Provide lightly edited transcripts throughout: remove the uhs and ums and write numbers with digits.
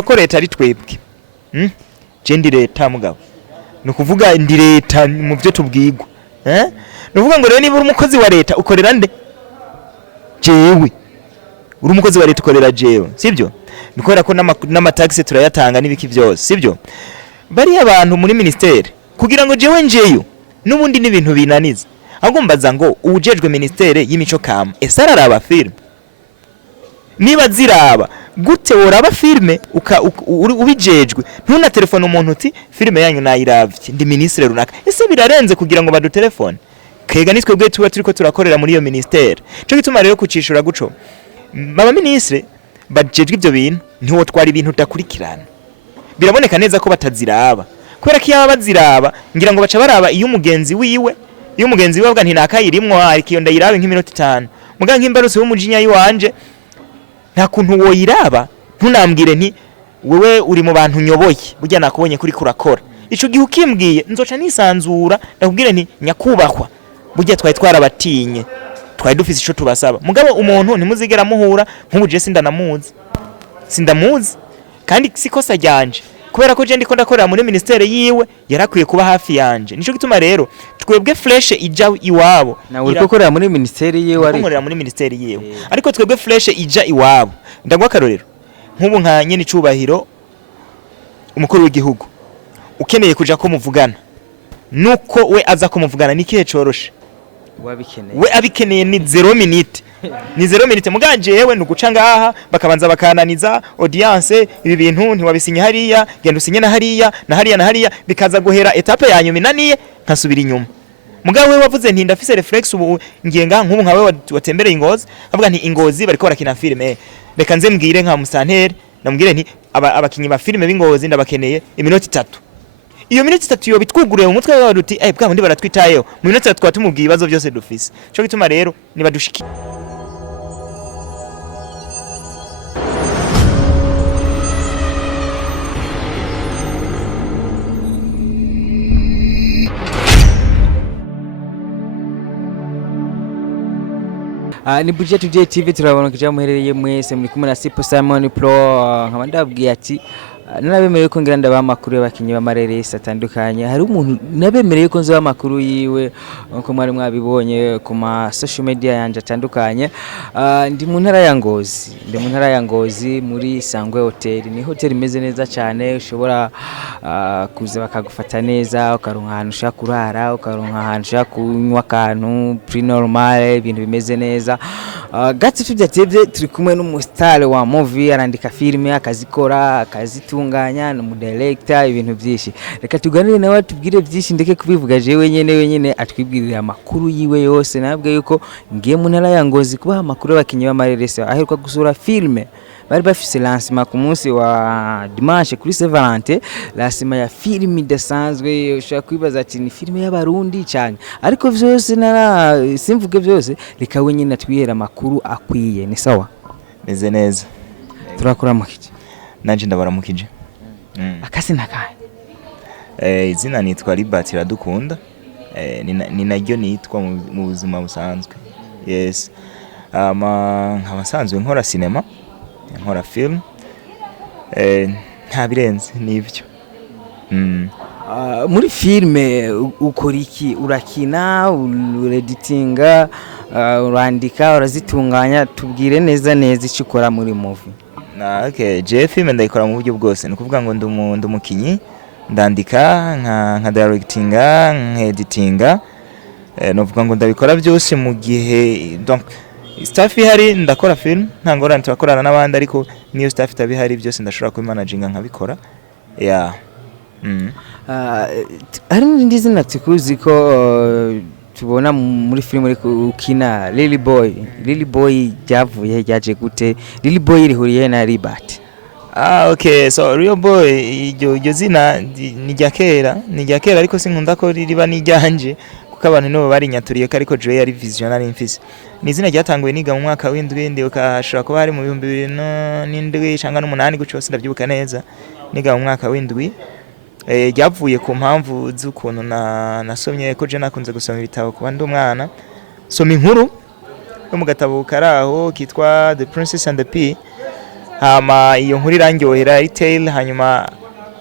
ko leta ari twebwe je ndi leta mugabo nukuvuga ndi leta mu byo tubwirwa nuvuga ngo rero niba uri umukozi wa leta ukorera nde jewe uri umukozi wa leta ukorera jewe sibyo nikorera ko n'amataxi turayatanga n'ibiki byose sibyo bari abantu muri ministeri kugira ngo jewe njeyo nubundi n'ibintu binaniza agombaza ngo ujejwe ministeri y'imico kama esararaba film niba ziraba gute woraba filme ubijejwe ntuna telefone umuntu uti filme yanyu nayiravye ndi ministre runaka ese birarenze kugira ngo badutelefone kega nitwe bwe tuba turiko turakorera muri iyo ministeri cyo gituma rero kucishura guco baba ministre bajejwe ibyo bintu ntiwo twari ibintu utakurikirana biraboneka neza ko bataziraba kubera ko yaba baziraba ngira ngo baca baraba iyo umugenzi wiwe bwa ntinakayirimwo ariko iyo ndayirabe nk'iminota 5 muga nk'imbarutso y'umujinya yiwanje nta kuntu woyiraba ntunambwire nti wewe uri mu bantu nyoboye burya nakubonye kuri kurakora ico gihe ukimbwiye nzoca nisanzura ndakubwire nti nyakubahwa burya twari twarabatinye twari dufise ico tubasaba mugabo umuntu ntimuzigera muhura nk'ubuje sindamuzi kandi sikosa ryanje kubera ko je ndiko ndakorera muri ministeri yiwe yarakwiye kuba hafi yanje nico gituma rero twebwe fresh ija iwabo na uri gukorera muri ministeri yiwe ari gukorera muri ministeri yiwe ariko twebwe fresh ija iwabo ndagwa karorero nk'ubu nka nyene icubahiro umukuru w'igihugu ukeneye kuja ko muvugana nuko we aza ko muvugana nikihe coroshe we abikeneye ni 0 minute ni 0 minute muganje yewe nuguca ngaha bakabanza bakananiza audience ibi bintu ntiwabisinya hariya genda usinye na hariya bikaza guhera etape yanyu minaniye nkasubira inyuma mugabo we wavuze nti ndafise reflex ubu ngiyenga nk'ubu nkawe watembereye Ngozi avuga nti Ngozi bariko barakina filme reka nze mbwire nka musantere namubwire nti abakinyi ba filme b'Ingozi ndabakeneye iminota 3 iyo minota 3 yo bitwuguriye mu mutwe wawe uti bwa ndi baratwitayeho mu minota 3 twatumubwiye ibibazo byose dufise cyo gituma rero nibadushiki ni budget je TV turabona kija muherereye mwese muri kumwe na Sipo Simon Pro nkaba ndabwiye ati narabemereye ko ngira ndaba makuru y'abakinyi b'amareresi atandukanye hari umuntu nabemereye ko nzo amakuru yiwe nko mwari mwabibonye ku ma social media yanje atandukanye ndi mu ntara ya Ngozi muri Sangwe Hotel ni hotel imeze neza cyane ushobora kuza bakagufata neza ukaronka ahantu ushaka kurara ukaronka ahantu ushaka kunywa kantu pre normal ibintu bimeze neza gatsi tubyatebye turi kumwe n'umustar wa movie arandika filime akazikora akazitunganya no director ibintu byinshi reka tuganire nawe tubwire byinshi ndeke kubivuga jewe nyene atwibwirira amakuru yiwe yose nabwe yuko ngiye mu ntara ya Ngozi kuba amakuru y'abakinyi b'amareresi aheruka gusura filime bari bafise lancement ku munsi wa dimanche kuri Saint Valentin lancement ya filime idasanzwe ushaka kwibaza ati ni filime y'abarundi cyane ariko vyose simvuge byose reka we nyine atwihera amakuru akwiye ni sawa meze neza turakora mukije nanje ndabaramukije akasi nakaye izina nitwa Libert iradukunda ni naryo nitwa mu buzima busanzwe yes nk'abasanzwe nkora cinema nkora film nta birenze nivyo muri filme ukora iki urakina ureditinga urandika urazitunganya tubwire neza icyo ukora muri movie okay je filme ndayikora mu buryo bwose ni kuvuga ngo ndumukinyi ndandika nka directinga nk'editinga novuga ngo ndabikora byose mu gihe donc staff ihari ndakora film ntangora turakorana n'abandi ariko niyo staff itabihari byose ndashobora kubimanaginga nkabikora hari n'indi zina tukuzi ko tubona muri film uri ukina lLibert ryavuye ryaje gute lLibert rihuriye na Libert okay so Realboy iryo zina ni rya kera ariko sinkunda ko riba nijyanje kuko abantu no bari nyaturiye ko ariko je yari visionary mfise ni izina ryatanguye niga mu mwaka w'indwi ndi ukashobora kuba hari mu 2007 cyangwa n'umunani guco ndavyibuka neza niga mu mwaka w'indwi ryavuye ku mpamvu z'ukuntu nasomye ko je nakunze gusoma ibitabo kuba ndi umwana soma inkuru yo mu gatabo karaho kitwa The Princess and the Pea hama iyo nkuru irangyohera retail hanyuma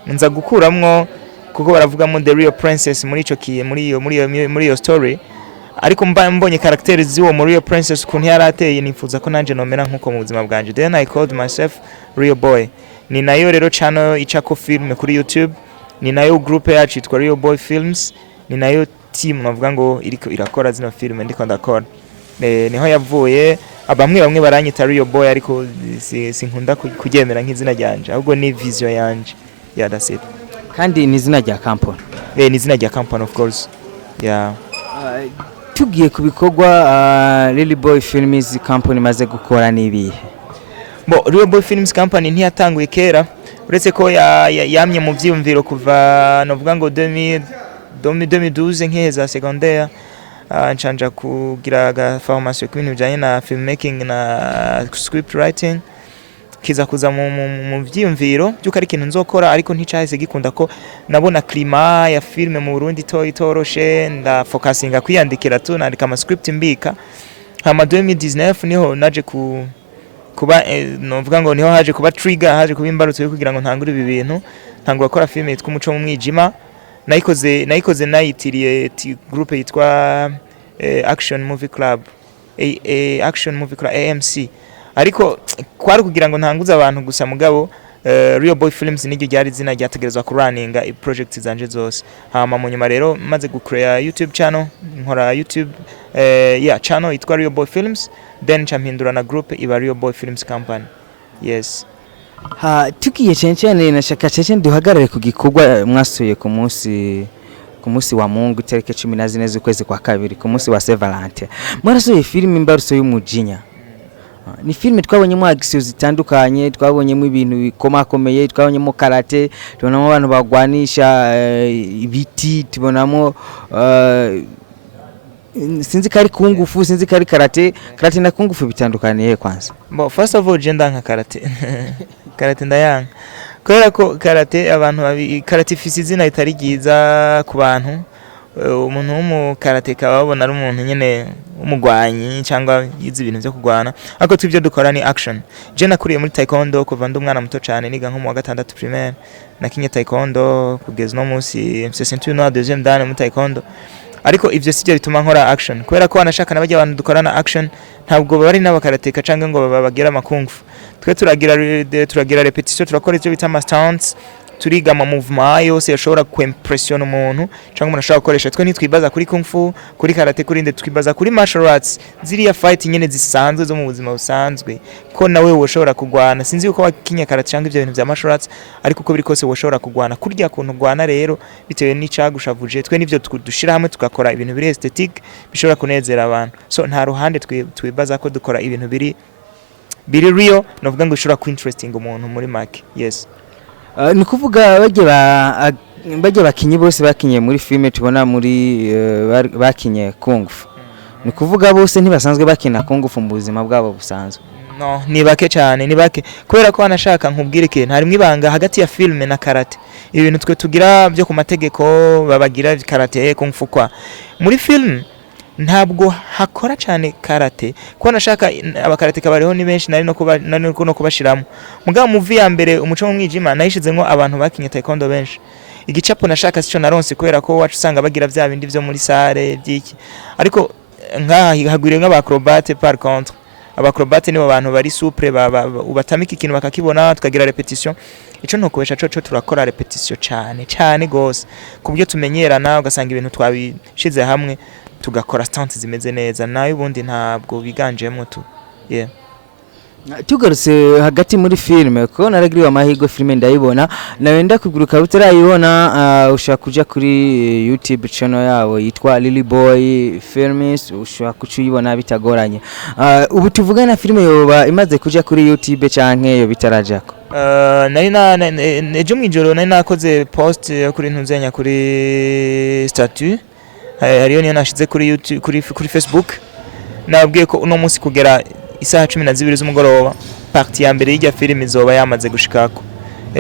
nza gukuramwo kuko baravugamo the real princess muri ico kiye muri iyo story ariko mbonye characters ziwo muri real princess kuntu yarateye nifuza ko nanje nomera nkuko mu buzima bwanje then I called myself Realboy ni nayo rero channel icako film kuri YouTube ni nayo group yacu yitwa Realboy Films ni nayo team navuga ngo iriko irakora zino film ndiko ndakora niho yavuye bamwe baranyita Realboy ariko sinkunda kugemera nk'izina ryanje ahubwo ni vision yanje ya that's it kandi ni izina rya company ni izina rya company of course yeah tugiye kubikorwa lLibert Films Company maze gukora nibihe Realboy Films Company ntiyatanguye kera uretse ko yamye mu vyiyumviro kuva novuga ngo 2012 nkeza secondaire nchanja kugira formation ku bintu bijanye na filmmaking na script writing kiza kuza mu vyiyumviro byuko ari ikintu nzokora ariko nticahise gikunda ko nabona klima ya filme mu Burundi itoroshe nda focusinga kwiyandikira tu nandika ama script mbika hama 2019 niho naje kuba novuga ngo niho haje kuba trigger haje kuba imbarutso yo kugira ngo ntangure ibi bintu ntangura gukora filme yitwa umuco mu mwijima nayikoze nayitiriye groupe yitwa Action Movie Club AMC ariko kwari kugira ngo ntanguze abantu gusa mugabo Realboy Films niryo ryari zina ryategerezwa kuraninga project zanje zose hama mu nyuma rero maze gucreate YouTube channel nkora YouTube channel yitwa Realboy Films then champindura na group iba Realboy Films Company yes tukiye cyane na shaka cyane duhagarare ku gikorwa mwasuye ku munsi wa Mungu tariki 14 z'ukwezi kwa kabiri ku munsi wa Saint Valentin mwarasuye film Imbarutso Y'UMUJINYA ni film twabonyemo action zitandukanye twabonyemo ibintu bikomakomeye twabonyemo karate tubonamo abantu bagwanisha ibiti tubonamo sinzi kari kungufu sinzi kari karate na kungufu bitandukaniye kwanza first of all genda nka karate ndayanga kubera ko karate abantu karate ifise izina itari ryiza ku bantu umuntu w'umukarate kababona ari umuntu nyene umugwanyi cyangwa yize ibintu byo kugwana ariko twibyo dukora ni action je nakuriye muri taekwondo kuva ndumwana muto cyane niga nko mu wa gatandatu primaire nakinye taekwondo kugeza no munsi M61 na deuxième dan mu taekwondo ariko ivyo sije bituma nkora action kubera ko anashaka nabajya abantu dukorana action ntabwo bari n'abakarateka cyangwa ngo babagira amakungufu twe turagira repetition turakora ivyo bita stunts turiga ama movement yose yashobora kuimpression umuntu cyangwa umuntu ashaka gukoresha twe nitwibaza kuri kung fu kuri karate kuri nde twibaza kuri martial arts ziriya fight nyene zisanzwe zo mu buzima busanzwe ko nawe woshobora kugwana sinzi uko wakinya karate cyangwa ivyo bintu bya martial arts ariko uko biri kose woshobora kugwana kurya kuntu gwana rero bitewe n'icagushavuje twe nivyo dushira hamwe tugakora ibintu biri aesthetic bishobora kunezera abantu so nta ruhande twibaza ko dukora ibintu biri real novuga ngo ushobora ku interesting umuntu muri make yes ni kuvuga bajye bakinyi bose bakinye muri filme tubona muri bakinye kungufu ni kuvuga bose ntibasanzwe bakina kungufu mu buzima bwabo busanzwe no ni bake cyane ni bake kubera ko anashaka nkubwire ikintu harimo ibanga hagati ya filme na karate ibintu twe tugira byo ku mategeko babagira karate kungufu kwa muri film ntabwo hakora cyane karate ko nashaka abakarateka bariho ni benshi nari no kubashiramo mugabo muvi ya mbere umuco mu mwijima nayishizemo abantu bakinye taekwondo benshi igicapo nashaka sico naronse kubera ko wacu usanga bagira vya bindi byo muri sare byiki ariko hagwire nk'abacrobate par contre abacrobate nibo bantu bari supre ubatamika ikintu bakakibona tukagira repetition ico ntokubesha cyo turakora repetition cyane gose kubyo tumenyerana ugasanga ibintu twabishize hamwe tugakora stunts zimeze neza nayo ubundi ntabwo biganjemo tu yeah tugarutse hagati muri filme ko naragiriwe amahirwe filme ndayibona nawenda kuguruka utarayibona ushaka kuja kuri YouTube channel yabo yitwa lLibert Films ushaka kucuyibona bitagoranye ubu tuvugana filme yoba imaze kuja kuri YouTube canke yo bitarajako ejo mwijoro nari nakoze post kuri ntuzenya kuri statut hariyo niyo nashize kuri YouTube kuri Facebook nabwiye ko uno munsi kugera isaha 12 z'umugoroba parti ya mbere y'ijya film izoba yamaze gushikako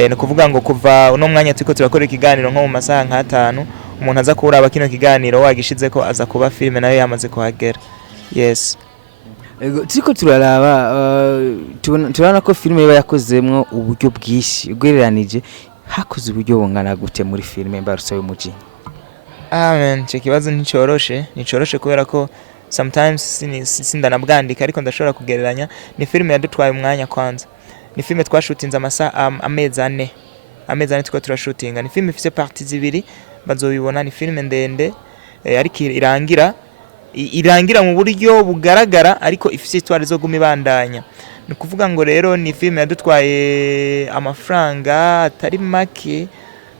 no kuvuga ngo kuva uno mwanya turiko turakora ikiganiro nko mu masaha nka 5 umuntu aza kuraba kino kiganiro wagishize ko aza kuba film nayo yamaze kuhagera yes turiko turaraba turabona ko filime iba yakozemwo uburyo bwinshi ugereranije hakoze uburyo bungana gute muri filime Imbarutso Y'umujinya? Amen, cyo kibazo nticoroshe kubera ko sometimes sindanabwandika ariko ndashobora kugereranya. Ni filime yadutwaye umwanya kwanza, ni filime twashutinze amezi ane tuko turashutinga. Ni filime ifise parties zibiri bazobibona. Ni filime ndende ariko irangira mu buryo bugaragara ariko ifise histoire zo guma ibandanya. Ni kuvuga ngo rero ni filime yadutwaye amafaranga atari make,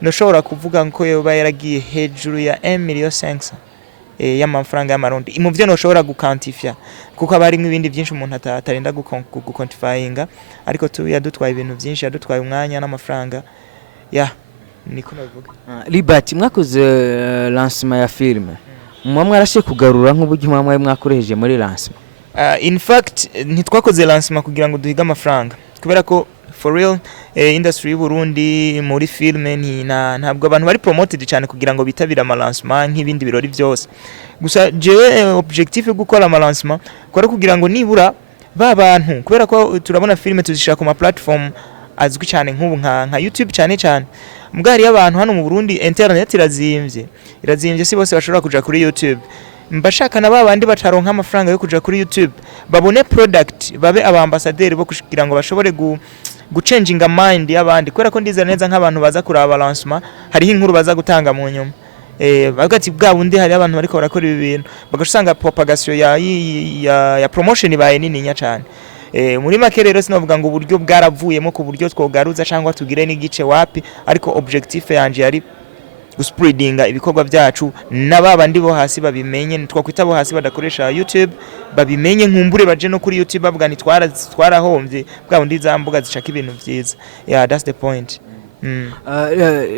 noshobora kuvuga ngo yoba yaragiye hejuru ya 1 million 500 y'amafaranga y'amarundi. Imuvyo noshobora gukantifya kuko abari nk'ibindi byinshi umuntu atarinda guquantifyinga, ariko tu yadutwaye ibintu byinshi, yadutwaye umwanya n'amafaranga. Niko navuga. Libert, mwakoze lancement ya filime, mwarashe kugarura nk'uburyo mwakoresheje muri lancement? In fact ntitwakoze lancement kugira ngo duhiga amafaranga, kubera ko for real industry y'u Burundi muri filme ntabwo abantu bari promoted cyane kugira ngo bitabira ama lancement nk'ibindi birori byose. Gusa jewe objectif yo gukora ama lancement kwari kugira ngo nibura babantu, kubera ko turabona filme tuzishaka ku ma platform azwi cyane nk'ubu nka YouTube cyane mugari y'abantu hano mu Burundi internet irazimvye si bose bashobora kuja kuri YouTube. Mbashaka na babandi bataronka amafaranga yo kuja kuri YouTube babone product, babe abambassadeur bo kugira ngo bashobore guchanginga mind y'abandi, kubera ko ndiza neza nk'abantu baza kuraba lancement hari inkuru baza gutanga mu nyuma bagati bwa bundi hari abantu bariko barakora ibi bintu bagashanga propagation ya promotion baye nini nya cyane. Muri make rero sinovuga ngo uburyo bwaravuyemo ku buryo twogaruza cyangwa tugire n'igice wapi, ariko objectif yanje yari spreadinga ibikorwa byacu n'ababandi bo hasi babimenye. Twakwita bo hasi badakoresha YouTube babimenye, nkumbure baje no kuri YouTube bavuga ni twarahombye bwa bundi za mbuga zishaka ibintu byiza. That's the point.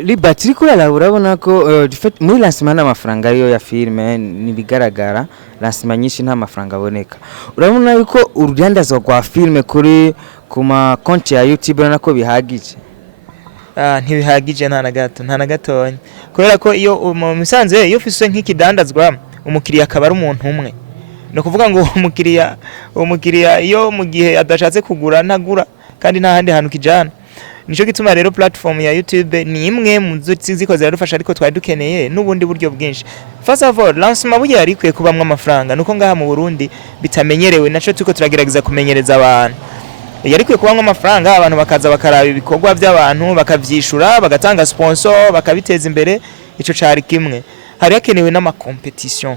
Libert, uri kurara urabona ko muri lancement n'amafaranga ariyo ya filime nibigaragara, lancement nyinshi nta mafaranga aboneka. Urabona yuko urudandazwa rwa filime kuri kuma konti ya YouTube nako bihagije? Ntibihagije nta na gatonya, kubera ko iyo musanze iyo ufise nk'ikidandazwa umukiriya akaba ari umuntu umwe, no kuvuga ngo umukiriya iyo mu gihe adashatse kugura ntagura kandi nta handi hantu kijana. Nico gituma rero platform ya YouTube ni imwe mu ziko ziradufasha, ariko twari dukeneye n'ubundi buryo bwinshi. First of all, lancement burya yari kwiye kubamwa amafaranga, nuko ngaha mu Burundi bitamenyerewe, naco tuko turagerageza kumenyereza abantu. Yari kwiye kubamwa amafaranga, abantu bakaza bakaraba ibikorwa by'abantu bakavyishura, bagatanga sponsor, bakabiteza imbere. Ico cari kimwe. Hari hakenewe n'ama competition.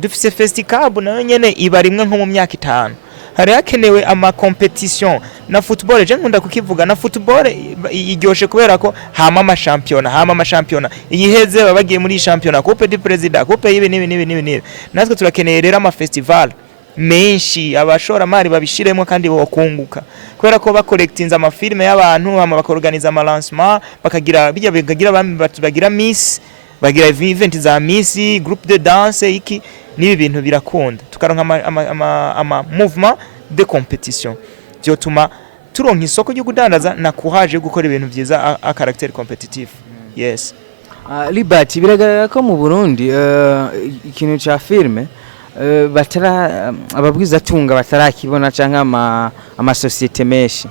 Dufise festival nayo nyene iba rimwe nko mu myaka 5. Hari hakenewe ama competition na football. Je nkunda kukivuga na football iryoshe kubera ko hama ama championnat iheze babagiye muri championnat, coupe du président, coupe yibi. Natwe turakeneye rero ama festival menshi abashora mari babishiremo kandi bokunguka, kubera ko bacollectinza ama filme y'abantu hama bakorganiza ama lancement bakagira bagira miss, bagira event za miss, groupe de danse, iki nibi bintu birakunda, tukaronka ama movement de competition byotuma turonka isoko ryo kudandaza na courage yo gukora ibintu byiza a caractère competitif. Yes. Libert, biragaragara ko mu Burundi ikintu cha filme ababwiza tunga batarakibona canka ama societe meshi.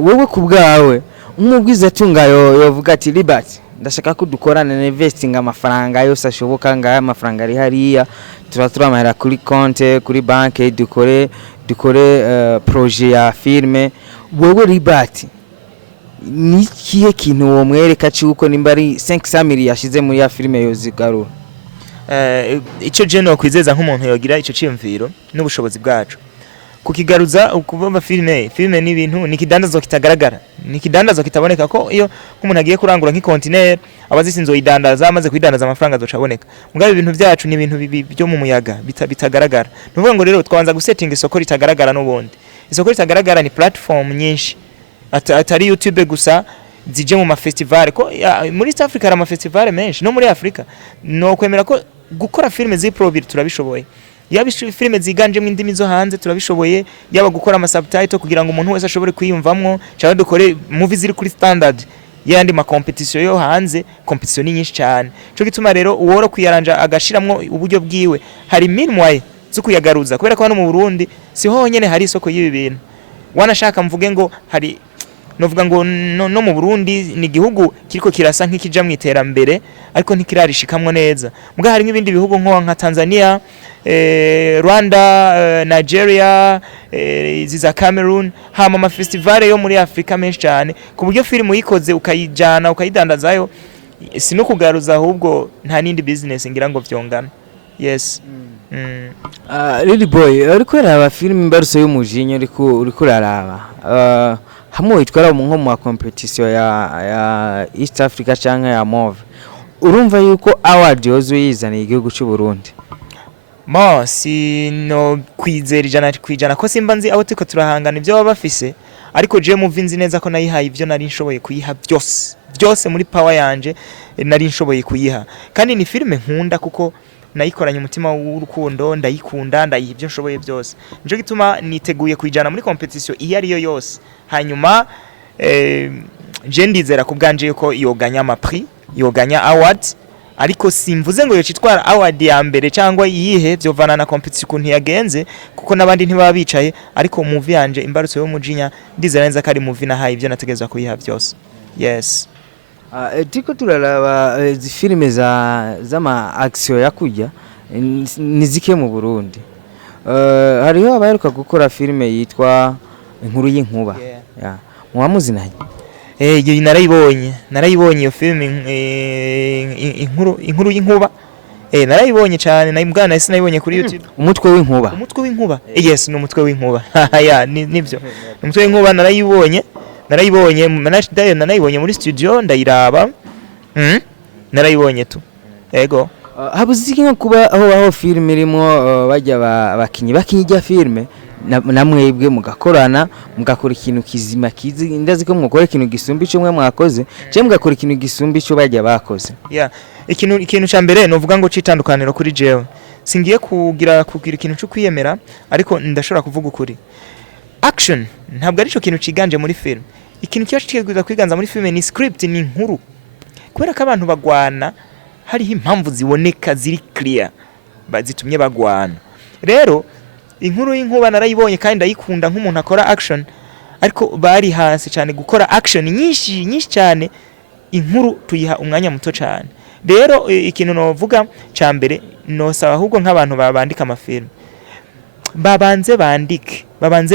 Wewe kubwawe umubwiza tunga yovuga ati Libert, ndashaka ko dukorana na investing amafaranga yose ashoboka, ngaya amafaranga ari hariya turamahera kuri konte, kuri banke, dukore projet ya filme. Wewe Libert, ni kihe kintu wo mwereka cyuko nimba ari 500 million yashize muri ya filme yozigarura? Ico je no kwizeza nk'umuntu yogira ico cimviro n'ubushobozi bwacu kukigaruza ukubamba filme ni ibintu nikidandazo kitagaragara, nikidandazo kitaboneka, ko iyo nk'umuntu agiye kurangura nk'ikontineri abazisinzo idandaza amaze kwidandaza amafaranga azocaboneka. Mugabe ibintu byacu ni ibintu byo mu muyaga bitagaragara. Nuvuga ngo rero twabanza gusetting isoko ritagaragara n'ubundi. Isoko ritagaragara ni platform nyinshi, atari YouTube gusa zije mu ma festival, ko muri East Africa ama festival menshi no muri Africa. No kwemera ko gukora filme z'iprovir turabishoboye, yaba filme ziganje mu indimi zo hanze turabishoboye, yaba gukora ama subtitle kugira ngo umuntu wese ashobore kwiyumvamwo, cyangwa dukore movies ziri kuri standard yandi ma competition yo hanze. Competition ni nyinshi cyane, cyo gituma rero uworo kwiyaranja agashiramwo uburyo bwiwe. Hari minwaye zo kuyagaruza kubera ko hano mu Burundi si honyene hari isoko y'ibi bintu wanashaka mvuge ngo hari novuga ngo no mu Burundi ni igihugu kiriko kirasa nk'ikija mu iterambere ariko ntikirarishikamwe neza muga hari nk'ibindi bihugu nka Tanzania Rwanda Nigeria ziza Cameroon hama ama festival yo muri Afrika menshi cyane ku buryo film uyikoze ukayijana ukayidandazayo sino kugaruza ahubwo nta nindi business ngira ngo vyongana yes lLibert ariko yaraba film imbarutso y'umujinya uriko raraba hamwe witwara mu nko mu competition ya East Africa canke ya Move urumva yuko award yozo yizaniye igihugu cy'u Burundi si no kwizera ijana kwijana ko simba nzi abo tiko turahangana ibyo baba bafise ariko je muvi nzi neza ko nayihaye ibyo nari nshoboye kuyiha byose muri power yanje nari nshoboye kuyiha kandi ni filme nkunda kuko nayikoranye umutima w'urukundo ndayikunda ndayiha ibyo nshoboye byose nico gituma niteguye kwijana muri competition iyo ari yo yose hanyuma je ndizera ku bwanje yuko yoganya ama prix yoganya award ariko simvuze ngo yocitwara award ya mbere cyangwa iyihe byovana na competition kuntu yagenze kuko nabandi ntibaba bicaye ariko movie yanje imbarutso y'umujinya ndizera neza ko ari movie nahaye ibyo nategezwa kuyiha byose yes tiko turaraba zi filime zama action yakujya nizike mu Burundi hariho abaheruka gukora filime yitwa inkuru y'inkuba muwamuzinanye iyo narayibonye iyo film inkuru y'inkuba narayibonye cyane nayibwana nahise nayibonye kuri YouTube umutwe w'inkuba yes no umutwe w'inkuba ya nivyo umutwe w'inkuba narayibonye narayibonye muri studio ndayiraba narayibonye tu yego habuze iki nko kuba aho film irimo bajya bakinyi rya filme namwebwe mugakorana mugakora ikintu kizima kizi ndazi ko mukora ikintu gisumba ico mwe mwakoze je mugakora ikintu gisumba ico bajya bakoze ikintu ca mbere novuga ngo citandukaniro kuri jewe singiye kugira ikintu cyo kwiyemera ariko ndashobora kuvuga ukuri action ntabwo ari cyo kintu ciganje muri film ikintu cyashikirwa kwiganza muri film ni script ni inkuru kubera ko abantu bagwana hariho impamvu ziboneka ziri clear bazitumye bagwana rero inkuru y'inkuba narayibonye kandi ndayikunda nk'umuntu akora action ariko bari hasi cyane gukora action nyinshi cyane inkuru tuyiha umwanya muto cyane rero ikintu novuga ca mbere nosaba ahubwo nk'abantu babandika amafilm babanze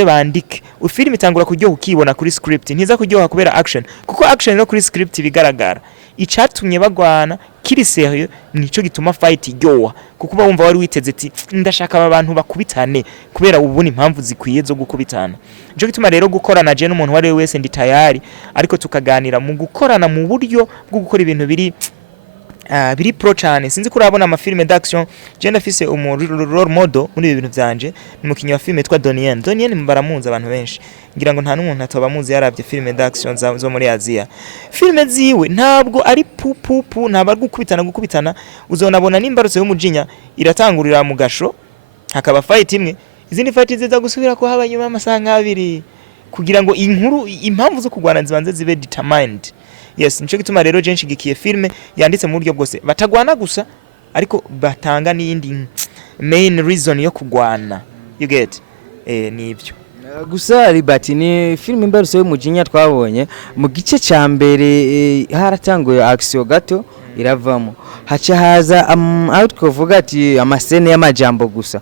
bandike ufilm itangura kuryoha ukibona kuri script ntiza kuryoha kubera action kuko action no kuri script bigaragara icatumye bagwana kiri serieux nico gituma fight iryoha kuko bumva wari witeze ati ndashaka abantu bakubitane kubera ubuni impamvu zikwiye zo gukubitana nico gituma rero gukorana je n'umuntu wari wese ndi tayari ariko tukaganira mu gukorana mu buryo bwo gukora ibintu biri pro cyane sinzi kurabona ama filme d'action je ndafise role model muri ibi bintu byanje ni mukinyi wa filme yitwa Donien mbaramunza abantu benshi ngira ngo nta n'umuntu atobamuzi yaravye filme d'action zo muri Aziya filme ziwe ntabwo ari pupu ntabwo ari gukubitana uzonabona n'imbarutso y'umujinya iratangurira mu gasho hakaba fight imwe izindi fight ziza gusubira ko haba nyuma amasaha nk'abiri kugira ngo inkuru impamvu zo kugwana zibanze zibe determined yes nico gituma rero je nshigikiye filme yanditse mu buryo bwose batagwana gusa ariko batanga n'indi main reason yo kugwana you get nivyo gusa Libert ni filme imbarutso y'umujinya twabonye mu gice ca mbere haratanguye action gato iravamo haca haza aho twavuga ati amasene y'amajambo gusa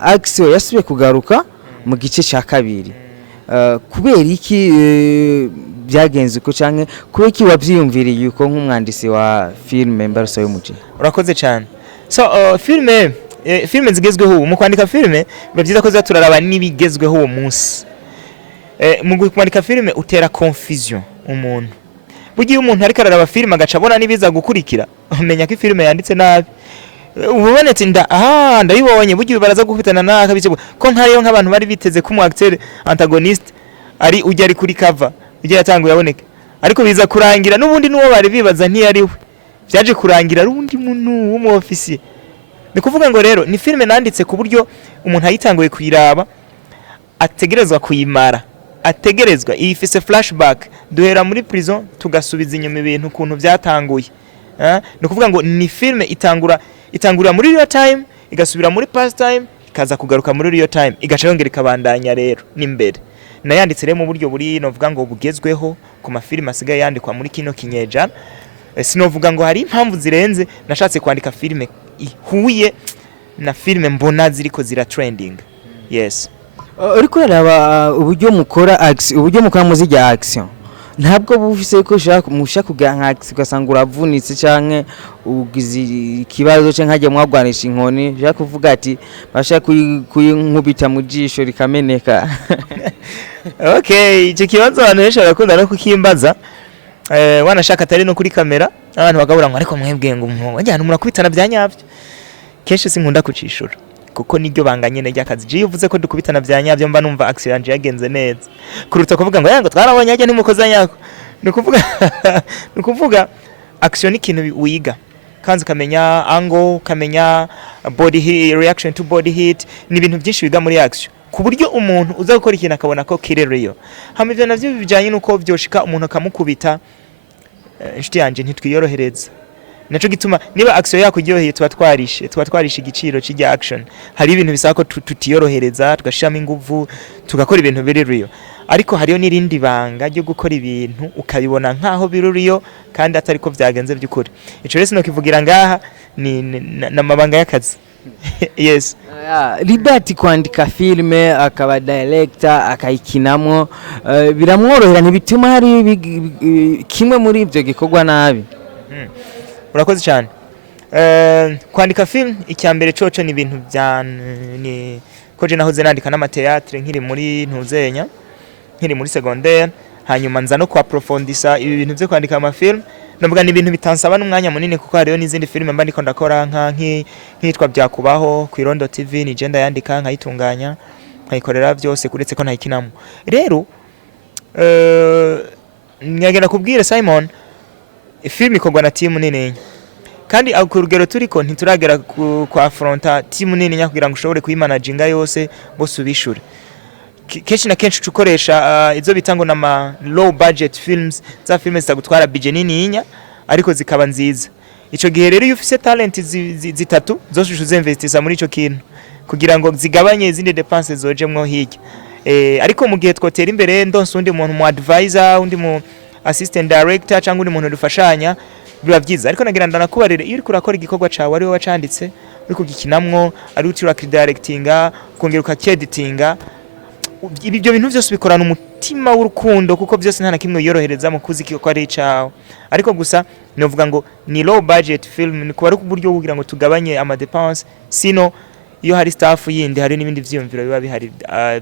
action yasubiye kugaruka mu gice ca kabiri kubera iki byagenze uko canke kubera iki wavyiyumviriye uko nk'umwandisi wa filme imbarutso y'umujinya urakoze cyane so filme zigezweho mu kwandika filme bavyiza ko zaturaraba nibigezweho uwo munsi mu kwandika filme utera confusion umuntu bugiye umuntu ariko araraba filme agaca abona nibiza gukurikira umenya ko filme yanditse nabi ubonetse ndabibonye bugiye baraza gufitana nakabice ko ntariyo nk'abantu bari biteze ko acteur antagoniste ari ujya ari kuri cover ujya yatanguye aboneka ariko biza kurangira n'ubundi nuwo bari bibaza ntiyari we byaje kurangira rundi muntu w'umu officier ni kuvuga ngo rero ni filme nanditse ku buryo umuntu ayitanguye kuyiraba ategerezwa kuyimara ategerezwa ifise flashback duhera muri prison tugasubiza inyuma ibintu kuntu byatanguye ni kuvuga ngo ni filme itangura muri real time igasubira muri past time ikaza kugaruka muri real time igaca yongera ikabandanya rero n'imbere nayanditse rero mu buryo buri novuga ngo bugezweho ku mafilime asigaye yandikwa muri kino kinyejana sinovuga ngo hari impamvu zirenze nashatse kwandika filime ihuye na filime mbona ziriko zira trending. Yes. Uriko uraraba uburyo mukora action, uburyo mukora muzijya action ntabwo bufise ko mushaka kugira nka action ugasanga uravunitse canke ugize ikibazo canke hajya mwagwanisha inkoni je kuvuga ati bashaka kuyinkubita mu jisho rikameneka. Okay, icyo kibazo abantu benshi barakunda no kukimbaza wanashaka atari no kuri kamera abantu bagabura ngo ariko mwebwe ngo wajyana murakubitana byanyavyo kenshi sinkunda kucishura kuko niryo banganye ne ryakazi je uvuze ko dukubitana byanyavyo mba numva accident yagenze neza kuruta kuvuga ngo yango twarabonye ajya nimukoza nyako nukuvuga action ikintu wiga kanzi kamenya angle kamenya body hit, reaction to body hit ni ibintu byinshi wiga muri action ku buryo umuntu uza gukora ikintu akabona ko kirereyo hama ivyo navyo bijanye nuko byoshika umuntu akamukubita inshuti yanje ntitwiyorohereza naco gituma niba action yako iryoheye twatwarisha igiciro cy'ijya action hari ibintu bisaba ko tutiyorohereza tugashiramo inguvu tugakora ibintu biririyo ariko hariyo nirindi banga ryo gukora ibintu ukabibona nkaho biririyo kandi atari ko vyagenze by'ukuri ico rese no kivugira ngaha ni namabanga y'akazi. Yes. Libert kwandika filme akaba director akayikinamwo biramworohera ntibituma hari kimwe muri ivyo gikorwa nabi. Urakoze cyane. Kwandika film icyambere coco ni ibintu bya ni koje nahoze nandika n'amateatre nkiri muri ntuzenya nkiri muri secondaire hanyuma nza no kwaprofondisa ibi bintu byo kwandika ama film navuga ni ibintu bitansaba n'umwanya munini kuko hariyo n'izindi filime mba ndiko ndakora nkitwa byakubaho ku Irondo TV ni genda yandika nkayitunganya nkayikorera byose kuretse ko nayikinamo rero nyagenda kubwira Simon film ikorwa na team nini kandi ku rugero turiko ntituragera kwa fronta team nini nyakugira ngo ushobore kuyimanaginga yose bose ubishure kenshi na kenshi ukoresha izo bitango na low budget films za filme zitagutwara budget nini inya ariko zikaba nziza ico gihe rero iyo ufise talent zitatu zose ushuze investisa muri ico kintu kugira ngo zigabanye izindi dépenses zojemwo hirya ariko mu gihe twotera imbere ndonse undi muntu mu advisor undi mu assistant director cyangwa undi muntu dufashanya biba byiza ariko nagira ndanakubarire iyo uri kurakora igikorwa cawe ari we wacanditse uri kugikinamwo ari uti directinga kongera ukaceditinga ibyo bintu byose bikorana umutima w'urukundo kuko byose nta nakimwe yorohereza mu kuziki ko ari cawe ariko gusa novuga ngo ni low budget film ni kuba ari kuburyo kugira ngo tugabanye ama dépenses sino iyo hari staff yindi hari n'ibindi vyiyumviro biba bihari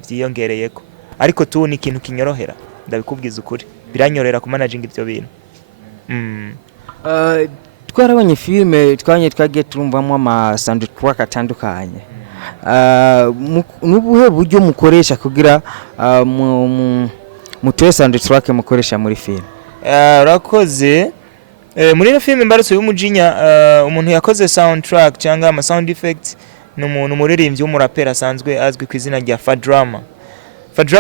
byiyongereyeko ariko tu ni ikintu kinyorohera ndabikubwiza ukuri biranyorera ku managing ibyo bintu. Twarabonye filme twagiye turumvamo ama soundtrack atandukanye nubuhe buryo mukoresha kugira mutwe soundtrack mukoresha muri film? Urakoze muri iyo film IMBARUTSO Y'UMUJINYA umuntu yakoze soundtrack cyangwa ama sound effects n'umuntu muririmbyi w'umurapera asanzwe azwi ku izina rya Fadrama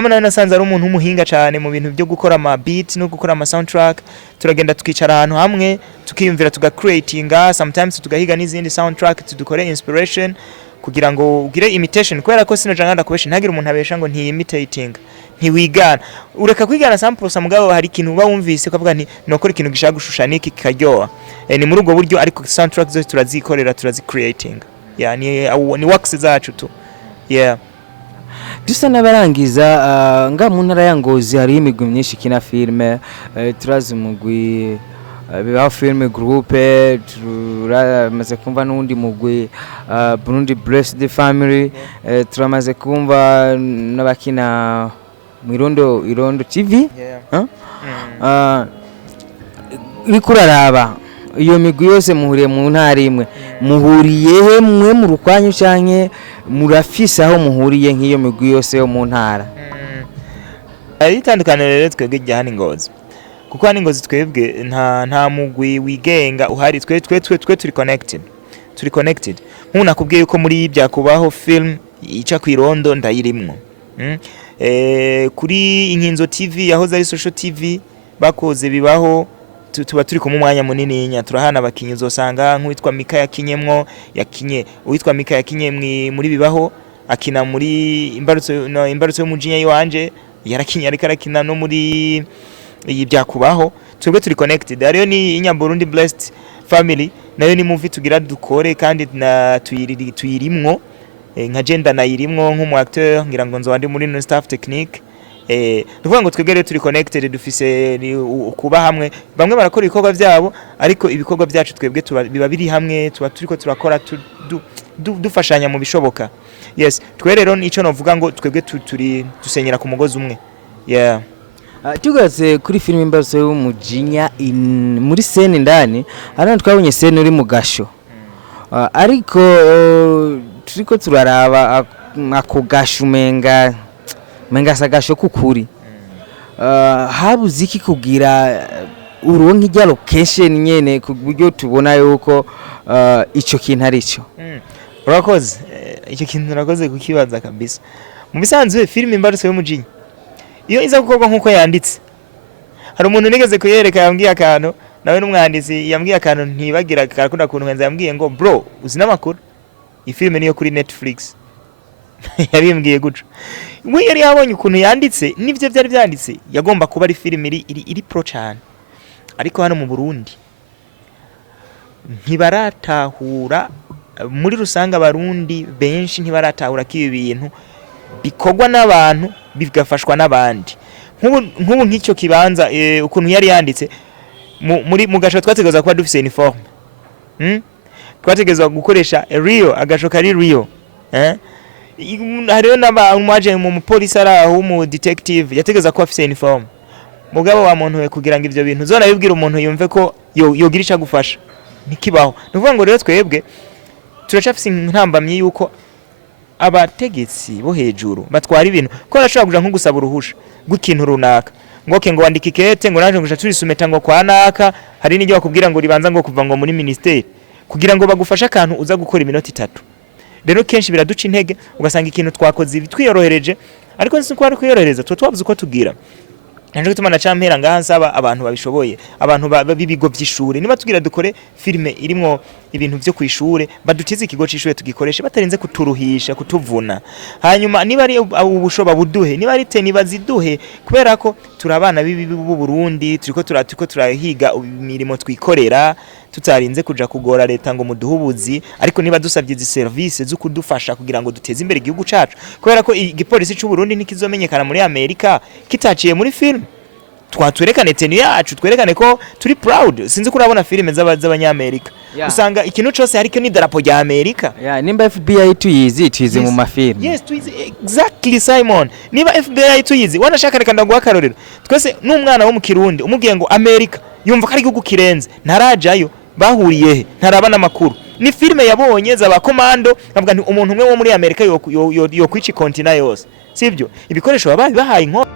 nawe nasanze ari umuntu w'umuhinga cyane mu bintu byo gukora ama beat no gukora ama soundtrack turagenda tukicara ahantu hamwe tukiyumvira tuga-creatinga sometimes tugahiga n'izindi soundtrack tudukore inspiration kugira ngo ugire imitation kubera ko sino janganda kubesha ntagire umuntu abesha ngo nti-imitating ntiwigana ureka kwigana samples mugabo hari ikintu uba wumvise ukavuga nti nokora ikintu gishaka gushushanya iki kikaryoha ni muri ubwo buryo ariko soundtrack zose turazikorera turazi-creating ni works zacu tu dusa n'abarangiza nga mu ntara ya Ngozi hari imigwi myinshi kina filme turazi umugwi bibaho filme groupe turamaze kumva n'undi mugwi Burundi Blessed Family turamaze kumva n'abakina mu Irondo TV rikuraraba iyo migwi yose muhuriye mu ntara imwe muhuriye hemwe mu rukwanyu canke murafise aho muhuriye nk'iyo migwi yose yo mu ntara? Ari itandukaniro rero twebwe jyana Ngozi kuko hano Ngozi twebwe nta mugwi wigenga uhari twe turi connected nk'umuntu akubwiye yuko muri byakubaho film ica ku Irondo ndayirimwo kuri Inkinzo TV yahoze ari social TV bakoze bibaho tuba turi kumwe umwanya munini nya turahana abakinyi uzosanga nk'uwitwa Mika yakinyemwo uwitwa Mika yakinye muri bibaho akina muri imbarutso y'umujinya yiwanje yarakinye ariko arakina no muri iyi byakubaho twebwe turi connected ariyo ni IMBARUTSO Blessed Family nayo ni movie tugira dukore kandi na tuyirimwo nka gender nayirimwo nk'umu acteur ngira ngo nzobandi muri no staff technique nuvuga ngo twebwe rero turi connected dufise kuba hamwe bamwe barakora ibikorwa byabo ariko ibikorwa byacu twebwe biba biri hamwe tuba turiko turakora dufashanya mu bishoboka yes twe rero nico novuga ngo twebwe turi dusenyera ku mugozi umwe yeah. Tugaze kuri filime Imbarutso Y'umujinya muri scene ndani ariko twabonye scene uri mu gasho ariko turiko turaraba ako gasho menga sagasho kukuri habuze iki kugira uronke ijya location nyene ku buryo tubona yuko ico kintu ari cyo urakoze icyo kintu urakoze kukibaza kabisa mu bisanzwe filime Imbarutso Y'umujinya iyo iza gukorwa nkuko yanditse hari umuntu nigeze kuyereka yambwiye akantu nawe n'umwanditsi yambwiye akantu ntibagira karakunda kuntu ngenza yambwiye ngo bro uzi n'amakuru iyi filime niyo kuri Netflix yabimbwiye guca we yari yabonye ukuntu yanditse nivyo byari byanditse yagomba kuba ari filime iri pro cyane ariko hano mu Burundi ntibaratahura muri rusanga abarundi benshi ntibaratahura ko ibi bintu bikogwa n'abantu bigafashwa n'abandi nk'ubu nk'icyo kibanza ukuntu yari yanditse mu gasho twategeza kuba dufise uniforme twategeza gukoresha Rio agasho kari Rio hariyo n'abaje mu police araho mu detective yategeza kuba afise uniforme mugabo wa muntu we kugira ngo ivyo bintu zona bibwira umuntu yumve ko yogira ica gufasha ntikibaho nuvuga ngo rero twebwe turacafise intambamye yuko abategetsi bo hejuru batwara ibintu ko arashobora kuja nko gusaba uruhusha gwikintu runaka ngo wandike ikete ngo naje ngusha turisumeta ngo kwa naka hari n'ijyo bakubwira ngo ribanza ngo kuva ngo muri ministeri kugira ngo bagufashe akantu uza gukora iminota 3 rero kenshi biraduca intege ugasanga ikintu twakoze twiyorohereje ariko nsi ko ari kwiyorohereza twavuze uko tugira nanje gutuma na campera ngahansaba abantu babishoboye abantu bibigo by'ishure niba tugira dukore filme irimwo ibintu byo kw'ishure badutize ikigo c'ishure tugikoreshe batarinze kuturuhisha kutuvuna hanyuma niba ari ubushoba buduhe niba ari te nibaziduhe kubera ko turabana b'u Burundi turiko turahiga imirimo twikorera tutarinze kuja kugora leta ngo muduhubuzi ariko niba dusabye izi service zo kudufasha kugira ngo duteze imbere igihugu cacu kubera ko igipolisi c'u Burundi nikizomenyekana muri Amerika kitaciye muri film twaturekane tenu yacu twerekane ko turi proud sinzi kurabona filime z'abanyamerika usanga ikintu cyose hariko ni darapo rya Amerika nimba FBI tuyizi mu mafilme yes tuyizi exactly Simon niba FBI tuyizi wanashaka reka ndaguha karorero twese n'umwana wo mu Kirundi umubwiye ngo Amerika yumva ko ari igihugu kirenze ntarajayo bahuriye he ntarabana makuru ni filime yabonye z'aba komando nkavuga nti umuntu umwe wo muri Amerika yo kwici continent yose sivyo ibikoresho babaye bahaye inko